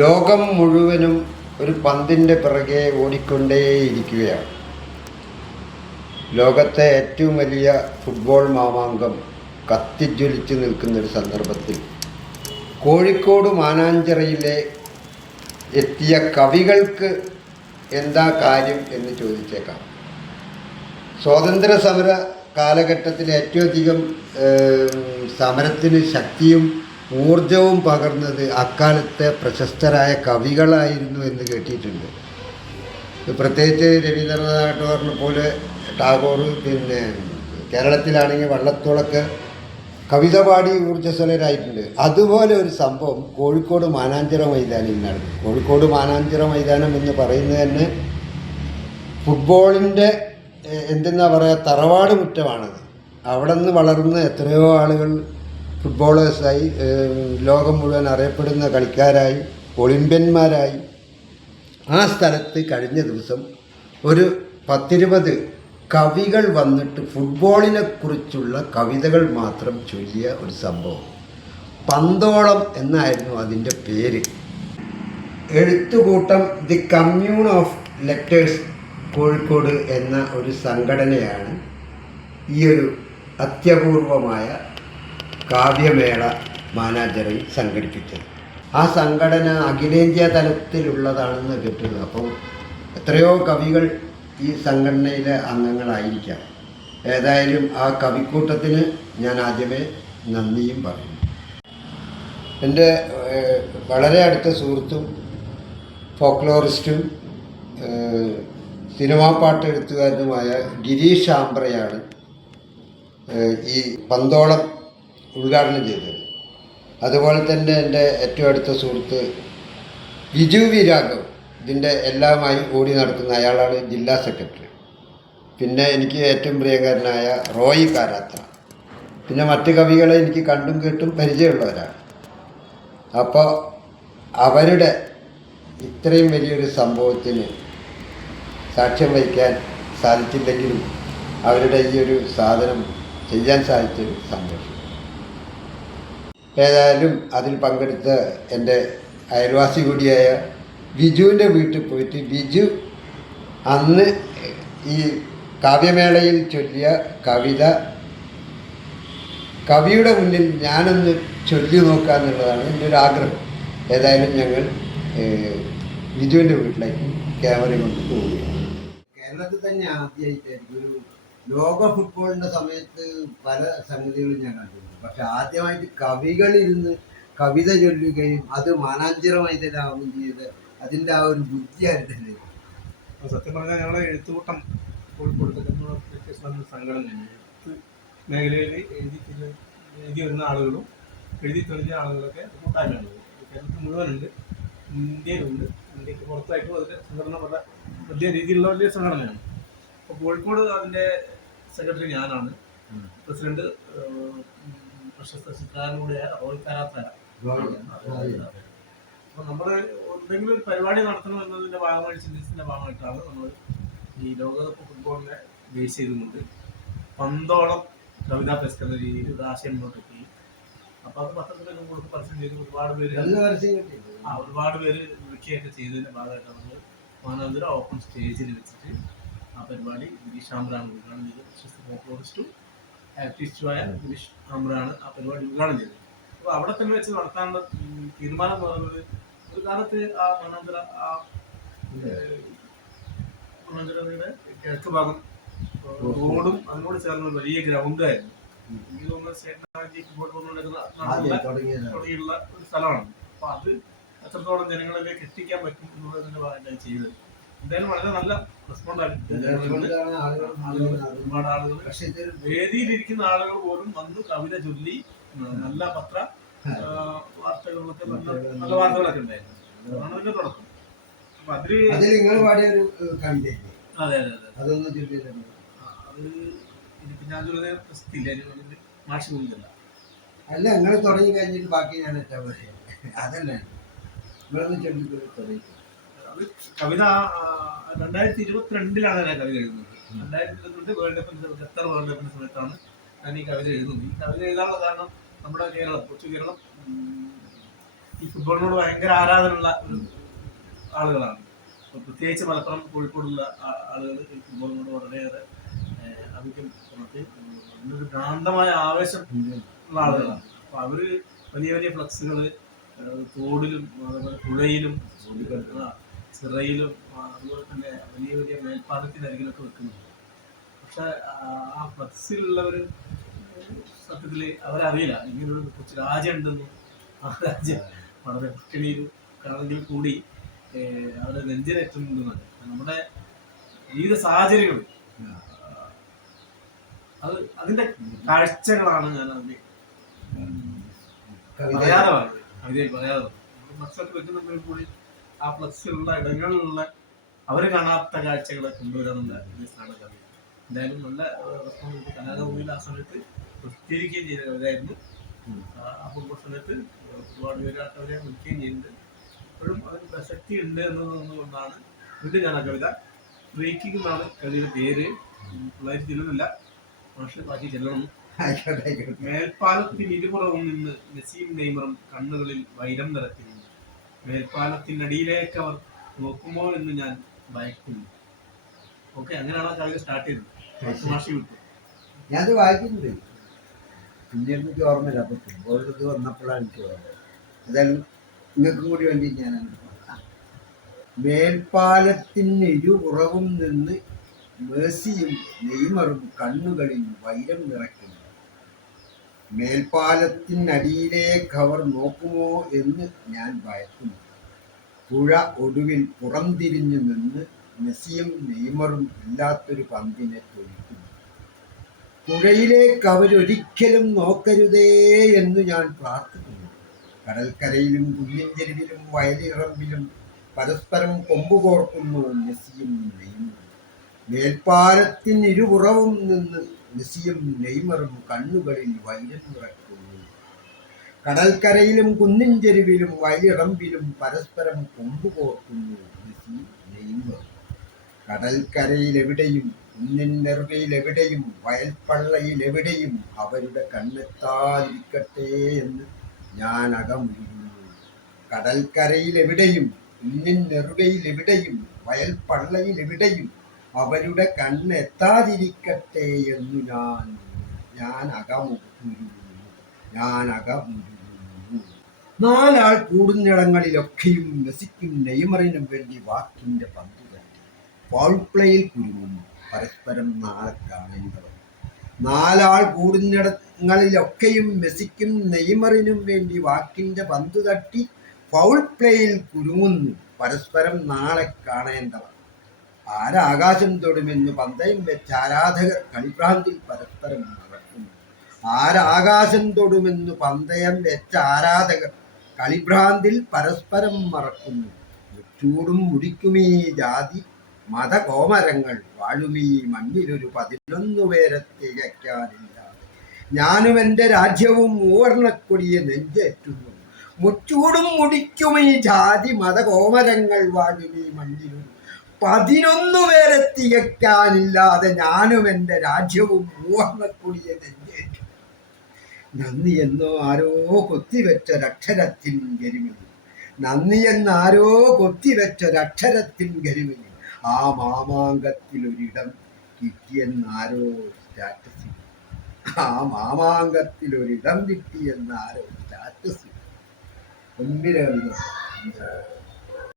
ലോകം മുഴുവനും ഒരു പന്തിൻ്റെ പിറകെ ഓടിക്കൊണ്ടേയിരിക്കുകയാണ്. ലോകത്തെ ഏറ്റവും വലിയ ഫുട്ബോൾ മാമാങ്കം കത്തിജ്വലിച്ച് നിൽക്കുന്നൊരു സന്ദർഭത്തിൽ കോഴിക്കോട് മാനാഞ്ചിറയിലെ എത്തിയ കവികൾക്ക് എന്താ കാര്യം എന്ന് ചോദിച്ചേക്കാം. സ്വാതന്ത്ര്യ സമര കാലഘട്ടത്തിൽ ഏറ്റവും അധികം സമരത്തിന് ശക്തിയും ഊർജവും പകർന്നത് അക്കാലത്തെ പ്രശസ്തരായ കവികളായിരുന്നു എന്ന് കേട്ടിട്ടുണ്ട്. പ്രത്യേകിച്ച് രവീന്ദ്രനാഥ് ടാഗോറിനെ പോലെ ടാഗോർ, പിന്നെ കേരളത്തിലാണെങ്കിൽ വള്ളത്തോളൊക്കെ കവിത പാടി ഊർജ്ജസ്വലരായിട്ടുണ്ട്. അതുപോലെ ഒരു സംഭവം കോഴിക്കോട് മാനാഞ്ചിറ മൈതാനിൽ നടന്നു. കോഴിക്കോട് മാനാഞ്ചിറ മൈതാനം എന്ന് പറയുന്നത് തന്നെ ഫുട്ബോളിൻ്റെ എന്തെന്നാ പറയുക, തറവാട് മുറ്റമാണത്. അവിടെ നിന്ന് വളർന്ന് എത്രയോ ആളുകൾ ഫുട്ബോളേഴ്സായി, ലോകം മുഴുവൻ അറിയപ്പെടുന്ന കളിക്കാരായി, ഒളിമ്പ്യന്മാരായി. ആ സ്ഥലത്ത് കഴിഞ്ഞ ദിവസം ഒരു 10-20 കവികൾ വന്നിട്ട് ഫുട്ബോളിനെ കുറിച്ചുള്ള കവിതകൾ മാത്രം ചൊല്ലിയ ഒരു സംഭവം. പന്തോളം എന്നായിരുന്നു അതിൻ്റെ പേര്. Ezhuthukoottam the commune of letters Kozhikode എന്ന ഒരു സംഘടനയാണ് ഈ ഒരു അത്യപൂർവമായ കാവ്യമേള മാനാഞ്ചിറയിൽ സംഘടിപ്പിച്ചത്. ആ സംഘടന അഖിലേന്ത്യാ തലത്തിലുള്ളതാണെന്ന് കേട്ടത്. അപ്പം എത്രയോ കവികൾ ഈ സംഘടനയിലെ അംഗങ്ങളായിരിക്കാം. ഏതായാലും ആ കവിക്കൂട്ടത്തിന് ഞാൻ ആദ്യമേ നന്ദിയും പറയുന്നു. എൻ്റെ വളരെ അടുത്ത സുഹൃത്തും ഫോക്ലോറിസ്റ്റും സിനിമാ പാട്ട് എഴുത്തുകാരനുമായ ഗിരീഷ് ആംബ്രയാണ് ഈ പന്തോളം ഉദ്ഘാടനം ചെയ്തത്. അതുപോലെ തന്നെ എൻ്റെ ഏറ്റവും അടുത്ത സുഹൃത്ത് വിജു വി രാഘവ് ഇതിൻ്റെ എല്ലാമായി ഓടി നടക്കുന്ന അയാളാണ് ജില്ലാ സെക്രട്ടറി. പിന്നെ എനിക്ക് ഏറ്റവും പ്രിയങ്കരനായ റോയി കാരാത്ര. പിന്നെ മറ്റ് കവികളെ എനിക്ക് കണ്ടും കേട്ടും പരിചയമുള്ളവരാണ്. അപ്പോൾ അവരുടെ ഇത്രയും വലിയൊരു സംഭവത്തിന് സാക്ഷ്യം വഹിക്കാൻ സാധിച്ചില്ലെങ്കിലും അവരുടെ ഈ ഒരു സാധനം ചെയ്യാൻ സാധിച്ചൊരു സന്തോഷം. ഏതായാലും അതിൽ പങ്കെടുത്ത എൻ്റെ അയൽവാസി കൂടിയായ ബിജുവിൻ്റെ വീട്ടിൽ പോയിട്ട് ബിജു അന്ന് ഈ കാവ്യമേളയിൽ ചൊല്ലിയ കവിത കവിയുടെ മുന്നിൽ ഞാനൊന്ന് ചൊല്ലി നോക്കുക എന്നുള്ളതാണ് എൻ്റെ ഒരു ആഗ്രഹം. ഏതായാലും ഞങ്ങൾ ബിജുവിൻ്റെ വീട്ടിലേക്ക് ക്യാമറ കൊണ്ട് പോവുകയാണ്. കേരളത്തിൽ തന്നെ ആദ്യമായിട്ടായിരിക്കും ഒരു ലോക ഫുട്ബോളിൻ്റെ സമയത്ത് പല സംഗതികളും ഞാൻ കണ്ടിട്ടുണ്ട്. പക്ഷെ ആദ്യമായിട്ട് കവികളിരുന്ന് കവിത ചൊല്ലുകയും അത് മാനാഞ്ചിറ മൈതാനാവുകയും ചെയ്ത് അതിൻ്റെ ആ ഒരു ബുദ്ധിയായിട്ടല്ലേ. സത്യം പറഞ്ഞാൽ ഞങ്ങളുടെ എഴുത്തുകൂട്ടം കോഴിക്കോട് സംഘടനയാണ്. എഴുത്ത് മേഖലയിൽ എഴുതി വരുന്ന ആളുകളും എഴുതി തെളിഞ്ഞ ആളുകളൊക്കെ കൂട്ടായ്മയുള്ളത് കേരളത്തിൽ മുഴുവനുണ്ട്, ഇന്ത്യയിലുണ്ട്. ഇന്ത്യക്ക് പുറത്തായിട്ടും അതിൻ്റെ സംഘടന വലിയ രീതിയിലുള്ള വലിയ സംഘടനയാണ്. അപ്പോൾ കോഴിക്കോട് അതിൻ്റെ സെക്രട്ടറി ഞാനാണ്. പ്രസിഡന്റ് പ്രശസ്ത ചിത്രകാരനൂടെയായ റോയ് കാരാത്ര. അപ്പോൾ നമ്മൾ എന്തെങ്കിലും ഒരു പരിപാടി നടത്തണം എന്നതിൻ്റെ ഭാഗമായി ചിന്തിച്ചതിൻ്റെ ഭാഗമായിട്ടാണ് നമ്മൾ ഈ ലോകകപ്പ് ഫുട്ബോളിനെ ബേസ് ചെയ്തുകൊണ്ട് പന്തോളം കവിതാ ഫെസ്റ്റ് എന്ന രീതിയിൽ ഒരു ആശയം മുന്നോട്ടെത്തി. അപ്പോൾ അത് പത്രത്തിലൊക്കെ കൊടുത്ത് പരസ്യം ചെയ്ത് ഒരുപാട് പേര് വിളിക്കുകയൊക്കെ ചെയ്തതിൻ്റെ ഭാഗമായിട്ടാണ് നമ്മൾ മാനാഞ്ചിറ ഓപ്പൺ സ്റ്റേജിൽ വെച്ചിട്ട് ആ പരിപാടി ഗിരീഷ് ആംബ്രാണ് ഉദ്ഘാടനം ചെയ്തത്. പ്രശസ്ത ഫോക്ലോറിസ്റ്റും ആക്ടിവിസ്റ്റുമായ ഗിരീഷ് ആംബ്രാണ് ആ പരിപാടി ഉദ്ഘാടനം ചെയ്തത്. അപ്പോൾ അവിടെ തന്നെ വെച്ച് നടത്താനുള്ള തീരുമാനം എന്ന് പറയുന്നത് ഒരു കാലത്ത് ആ മാനാഞ്ചിറയുടെ കിഴക്ക് ഭാഗം റോഡും അതിനോട് ചേർന്ന ഒരു വലിയ ഗ്രൗണ്ടായിരുന്നു. എനിക്ക് തോന്നുന്നത് സ്റ്റേറ്റ് ഫുട്ബോൾ ടൂർണമെന്റ് തുടങ്ങിയുള്ള ഒരു സ്ഥലമാണ്. അപ്പോൾ അത് എത്രത്തോളം ജനങ്ങളിലേക്ക് എത്തിക്കാൻ പറ്റും എന്നുള്ളതിന്റെ ഭാഗമായിട്ടാണ് ചെയ്തത്. എന്തായാലും വളരെ നല്ല റെസ്പോണ്ടായിരുന്നു. ഒരുപാട് ആളുകൾ, വേദിയിലിരിക്കുന്ന ആളുകൾ പോലും വന്ന് കവിത ചൊല്ലി നല്ല വാർത്തകളൊക്കെ നല്ല വാർത്തകളൊക്കെ ഉണ്ടായിരുന്നു. അതാണ് അതിന്റെ തുടക്കം. അപ്പൊ അതില് അതെ അതെ അതെ അത് എനിക്ക് ഞാൻ ചൊല്ലുന്ന പ്രസിദ്ധിയില്ല, മാഷില്ല. അല്ല, നിങ്ങൾ തുടങ്ങി കഴിഞ്ഞിട്ട് ബാക്കി ഞാൻ അതല്ലേ അത് കവിത 2022 ഞാൻ കവിത എഴുതുന്നത്. 2022 വേൾഡ് കപ്പിന്റെ ഖത്തർ വേൾഡ് കപ്പിന്റെ സമയത്താണ് ഞാൻ ഈ കവിത എഴുതുന്നത്. ഈ കവിത എഴുതാനുള്ള കാരണം നമ്മുടെ കേരളം, കൊച്ചു കേരളം ഈ ഫുട്ബോളിനോട് ഭയങ്കര ആരാധനയുള്ള ഒരു ആളുകളാണ്. അപ്പൊ പ്രത്യേകിച്ച് മലപ്പുറം കോഴിക്കോടുള്ള ആളുകൾ ഈ ഫുട്ബോളിനോട് വളരെയേറെ ആഭിമുഖ്യം പുലർത്തി അതിനൊരു ഭ്രാന്തമായ ആവേശം ഉള്ള ആളുകളാണ്. അപ്പൊ അവര് വലിയ വലിയ ഫ്ലക്സുകള് തോടിലും അതുപോലെ പുഴയിലും ചിറയിലും അതുപോലെ തന്നെ വലിയ വലിയ മേൽപ്പാലത്തിനരികിലൊക്കെ വെക്കുന്നുണ്ട്. പക്ഷെ ആ ഫ്ലക്സിലുള്ളവർ സത്യത്തിൽ അവരറിയില്ല ഇങ്ങനൊരു കൊച്ചു രാജ്യം ഉണ്ടെന്നും ആ രാജ്യം വളരെ പട്ടിണിയിൽ ആണെങ്കിൽ കൂടി അവരെ നെഞ്ചിലേറ്റുന്നുണ്ട്. നമ്മുടെ ജീവിത സാഹചര്യങ്ങൾ അത് അതിന്റെ കാഴ്ചകളാണ് ഞാൻ അതിന് പറയാതെ പറഞ്ഞത്, കവിതയിൽ പറയാതെ പറഞ്ഞത്. ഫ്ലക്സൊക്കെ വെക്കുന്നുണ്ടെങ്കിൽ കൂടി ആ ഫ്ലക്സിലുള്ള ഇടങ്ങളിലുള്ള അവർ കാണാത്ത കാഴ്ചകളെ കൊണ്ടുവരാനുള്ള ഉദ്ദേശമാണ് കവിത. എന്തായാലും നല്ല റെസ്പോൺസ് കലാകഭൂമിയിൽ ആ സമയത്ത് പ്രസിദ്ധീകരിക്കുകയും ചെയ്ത കവിതയായിരുന്നു. ആ ഫുട്ബോൾ സമയത്ത് ഒരുപാട് പേരാട്ടവരെ വിളിക്കുകയും ചെയ്യുന്നുണ്ട്. ഇപ്പോഴും അതിന് പ്രസക്തി ഉണ്ട് എന്നതുകൊണ്ടാണ് വീണ്ടും ഞാൻ ആ കവിത ഫ്രീക്കിംഗ് എന്നാണ് കവിതയുടെ പേര്. പിള്ളേർ ചെല്ലുന്നില്ല, പക്ഷെ ബാക്കി ചെല്ലണം. മേൽപ്പാലത്തിന് ഇരുപുറവും നിന്ന് നസീം നെയ്മറും കണ്ണുകളിൽ വൈരം നിറയ്ക്കുന്നു. മേൽപ്പാലത്തിനടിയിലേക്ക് അവർ നോക്കുമോ എന്ന് ഞാൻ ഭയക്കുന്നു. ഓക്കെ, അങ്ങനെയാണ് ആ കവിത സ്റ്റാർട്ട് ചെയ്തത്. മാഷി വിട്ടു. ഞാനത് വായിക്കുന്നുണ്ട്, പിന്നീട് എനിക്ക് ഓർമ്മയില്ല. അപ്പൊ ഫുട്ബോളിൽ ഇത് വന്നപ്പോഴാണ് എനിക്ക് ഓർമ്മ. അതായത് നിങ്ങൾക്കും കൂടി വേണ്ടി ഞാനാണ് മേൽപ്പാലത്തിന് ഇരുപുറവും നിന്ന് മെസ്സിയും നെയ്മറും കണ്ണുകളിൽ വൈരം നിറയ്ക്കുന്നു. മേൽപ്പാലത്തിനടിയിലേക്ക് അവർ നോക്കുമോ എന്ന് ഞാൻ ഭയക്കുന്നു. പുഴ ഒടുവിൽ പുറംതിരിഞ്ഞു നിന്ന് മെസ്സിയും നെയ്മറും ഇല്ലാത്തൊരു പന്തിനെ തൊഴിക്കുന്നു. പുഴയിലേക്ക് അവരൊരിക്കലും നോക്കരുതേ എന്ന് ഞാൻ പ്രാർത്ഥിക്കുന്നു. കടൽക്കരയിലും കുഞ്ഞിൻചെരുവിലും വയലിറമ്പിലും പരസ്പരം കൊമ്പുകോർക്കുന്നു മെസ്സിയും നെയ്മറും. മേൽപ്പാലത്തിനിരുപുറവും നിന്ന് മെസ്സിയും നെയ്മറും കണ്ണുകളിൽ വൈരം നിറയ്ക്കുന്നു. കടൽക്കരയിലും കുന്നിൻ ചെരുവിലും വയലിറമ്പിലും പരസ്പരം കൊമ്പുകോർക്കുന്നു മെസ്സി നെയ്മറും. കടൽക്കരയിലെവിടെയും കുന്നിൻ നെറുകയിലെവിടെയും വയൽപ്പള്ളയിലെവിടെയും അവരുടെ കണ്ണെത്താതിരിക്കട്ടെ എന്ന് ഞാൻ അകമുരുകുന്നു. കടൽക്കരയിലെവിടെയും കുന്നിൻ നെറുകയിലെവിടെയും വയൽപ്പള്ളയിലെവിടെയും അവരുടെ കണ്ണെത്താതിരിക്കട്ടെ എന്നു ഞാൻ അകമുരുകുന്നു. നാലാൾ കൂടുന്നിടങ്ങളിലൊക്കെയും മെസ്സിക്കും നെയ്മറിനും വേണ്ടി വാക്കിന്റെ പന്ത് തട്ടി ഫൗൾ പ്ലേയിൽ കുരുങ്ങുന്നു. പരസ്പരം നാളെ കാണേണ്ടവർ. നാലാൾ കൂടുന്നിടങ്ങളിലൊക്കെയും മെസ്സിക്കും നെയ്മറിനും വേണ്ടി വാക്കിന്റെ പന്ത് തട്ടി ഫൗൾ പ്ലേയിൽ കുരുങ്ങുന്നു. പരസ്പരം നാളെ കാണേണ്ടവർ. ആരാകാശം തൊടുമെന്ന് പന്തയം വെച്ച ആരാധകർ കളിഭ്രാന്തിൽ പരസ്പരം മറക്കുന്നു. ആരാകാശം തൊടുമെന്ന് പന്തയം വെച്ച ആരാധകർ കളിഭ്രാന്തിൽ പരസ്പരം മറക്കുന്നു. ചൂടും മുടിക്കുമീ ജാതി മതകോമരങ്ങൾ വാഴുമീ മണ്ണിലൊരു 11 പേരെ തികയ്ക്കാനില്ലാതെ ഞാനും എൻ്റെ രാജ്യവും മൂവർണ്ണക്കൊടിയെ നെഞ്ചേറ്റുന്നു. മുച്ചൂടും മുടിക്കുമീ ജാതി മതകോമരങ്ങൾ വാഴുമീ മണ്ണിലൊരു 11 പേരെ തികയ്ക്കാനില്ലാതെ ഞാനും എൻ്റെ രാജ്യവും മൂവർണ്ണക്കൊടിയെ നെഞ്ചേറ്റുന്നു. നന്ദി എന്നോ ആരോ കൊത്തിവെച്ചൊരക്ഷരത്തിൻ ഗരിമയിൽ, നന്ദി എന്നാരോ കൊത്തിവെച്ചൊരക്ഷരത്തിൻ ഗരിമയിൽ ആ മാമാങ്കത്തിലൊരിടം കിട്ടിയെന്നാരോ സ്റ്റാറ്റസ്, ആ മാമാങ്കത്തിലൊരിടം കിട്ടിയെന്നാരോ സ്റ്റാറ്റസ്. ഗംഭീര കവിത.